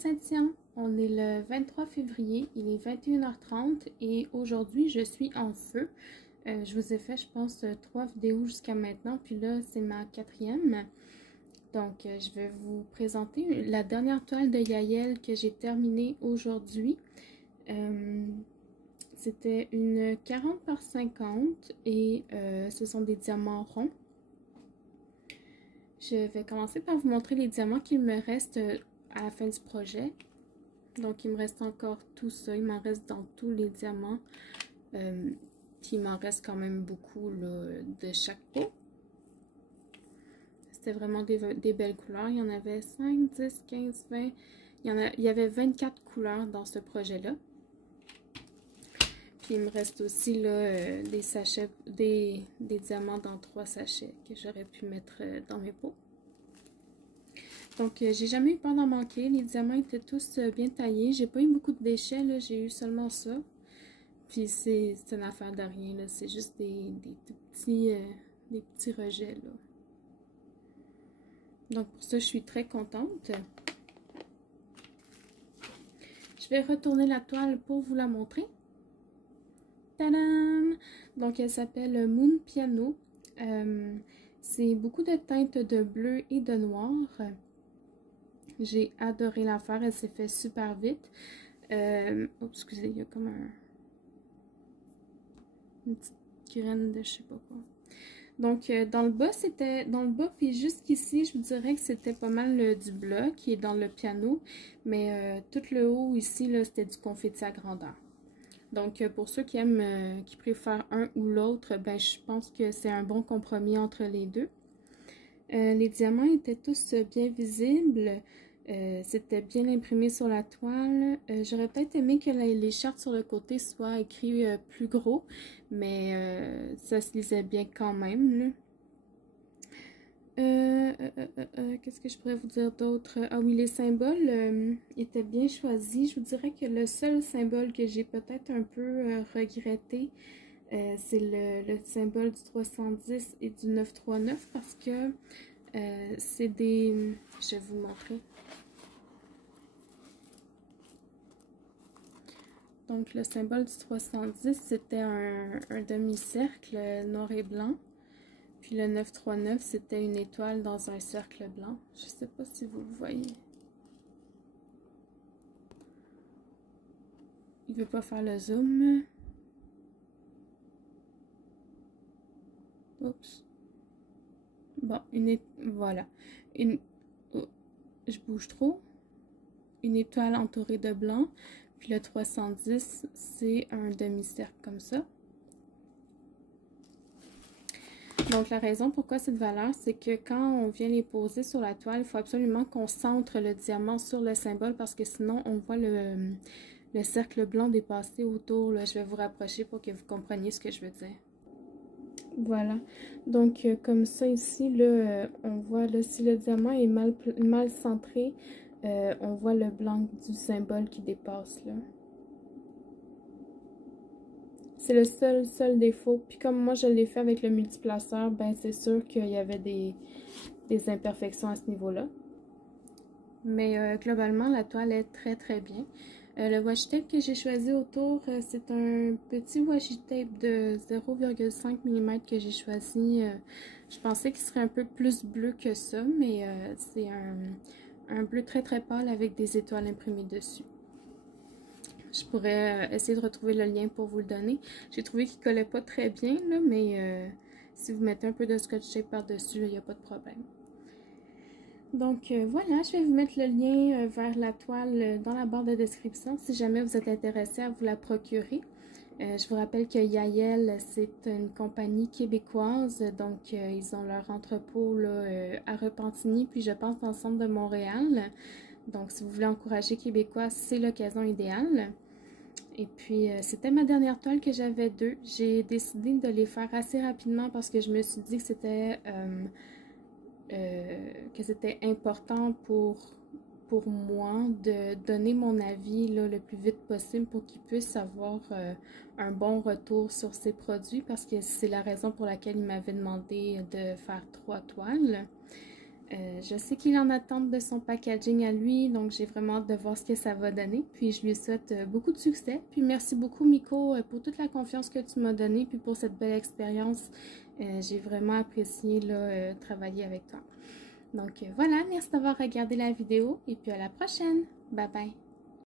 Saint-Tien. On est le 23 février, il est 21h30 et aujourd'hui je suis en feu. Je vous ai fait, je pense, 3 vidéos jusqu'à maintenant, puis là c'est ma 4e. Donc je vais vous présenter la dernière toile de Yael que j'ai terminée aujourd'hui. C'était une 40 par 50 et ce sont des diamants ronds. Je vais commencer par vous montrer les diamants qu'il me reste à la fin du projet. Donc il me reste encore tout ça, il m'en reste dans tous les diamants. Puis il m'en reste quand même beaucoup là, de chaque pot. C'était vraiment des belles couleurs. Il y en avait 5, 10, 15, 20. Il y avait 24 couleurs dans ce projet-là. Puis il me reste aussi là, des sachets, des diamants dans 3 sachets que j'aurais pu mettre dans mes pots. Donc j'ai jamais eu peur d'en manquer. Les diamants étaient tous bien taillés. J'ai pas eu beaucoup de déchets, là. J'ai eu seulement ça. Puis c'est une affaire de rien, là. C'est juste des petits rejets, là. Donc pour ça, je suis très contente. Je vais retourner la toile pour vous la montrer. Tadam! Donc elle s'appelle Moon Piano. C'est beaucoup de teintes de bleu et de noir. J'ai adoré la faire, elle s'est fait super vite. Oh, excusez, il y a comme une petite graine de je sais pas quoi. Donc dans le bas, puis jusqu'ici, je vous dirais que c'était pas mal du bloc qui est dans le piano. Mais tout le haut ici, là, c'était du confetti à grandeur. Donc pour ceux qui aiment, qui préfèrent un ou l'autre, ben je pense que c'est un bon compromis entre les deux. Les diamants étaient tous bien visibles. C'était bien imprimé sur la toile. J'aurais peut-être aimé que les chartes sur le côté soient écrites plus gros, mais ça se lisait bien quand même. Qu'est-ce que je pourrais vous dire d'autre? Ah oui, les symboles étaient bien choisis. Je vous dirais que le seul symbole que j'ai peut-être un peu regretté, c'est le symbole du 310 et du 939 parce que c'est des... Je vais vous montrer. Donc le symbole du 310, c'était un demi-cercle noir et blanc. Puis le 939, c'était une étoile dans un cercle blanc. Je ne sais pas si vous le voyez. Il ne veut pas faire le zoom. Oups. Bon, voilà. Oh, je bouge trop. Une étoile entourée de blanc. Puis le 310, c'est un demi-cercle comme ça. Donc la raison pourquoi cette valeur, c'est que quand on vient les poser sur la toile, il faut absolument qu'on centre le diamant sur le symbole parce que sinon on voit le cercle blanc dépasser autour. Là. Je vais vous rapprocher pour que vous compreniez ce que je veux dire. Voilà. Donc comme ça ici, là, on voit là, si le diamant est mal centré, on voit le blanc du symbole qui dépasse là. C'est le seul défaut. Puis comme moi je l'ai fait avec le multiplaceur, ben c'est sûr qu'il y avait des imperfections à ce niveau-là. Mais globalement, la toile est très bien. Le washi tape que j'ai choisi autour, c'est un petit washi tape de 0,5 mm que j'ai choisi. Je pensais qu'il serait un peu plus bleu que ça, mais c'est un bleu très pâle avec des étoiles imprimées dessus. Je pourrais essayer de retrouver le lien pour vous le donner. J'ai trouvé qu'il collait pas très bien, là, mais si vous mettez un peu de scotch tape par-dessus, il n'y a pas de problème. Donc voilà, je vais vous mettre le lien vers la toile dans la barre de description si jamais vous êtes intéressé à vous la procurer. Je vous rappelle que Yael, c'est une compagnie québécoise, donc ils ont leur entrepôt là, à Repentigny, puis je pense dans le centre de Montréal. Donc si vous voulez encourager Québécois, c'est l'occasion idéale. Et puis c'était ma dernière toile que j'avais 2. J'ai décidé de les faire assez rapidement parce que je me suis dit que c'était important pour moi de donner mon avis là, le plus vite possible pour qu'ils puissent avoir un bon retour sur ces produits parce que c'est la raison pour laquelle ils m'avaient demandé de faire 3 toiles. Je sais qu'il en attend de son packaging à lui, donc j'ai vraiment hâte de voir ce que ça va donner. Puis je lui souhaite beaucoup de succès. Puis merci beaucoup Miko pour toute la confiance que tu m'as donnée, puis pour cette belle expérience. J'ai vraiment apprécié là, travailler avec toi. Donc voilà, merci d'avoir regardé la vidéo et puis à la prochaine. Bye bye!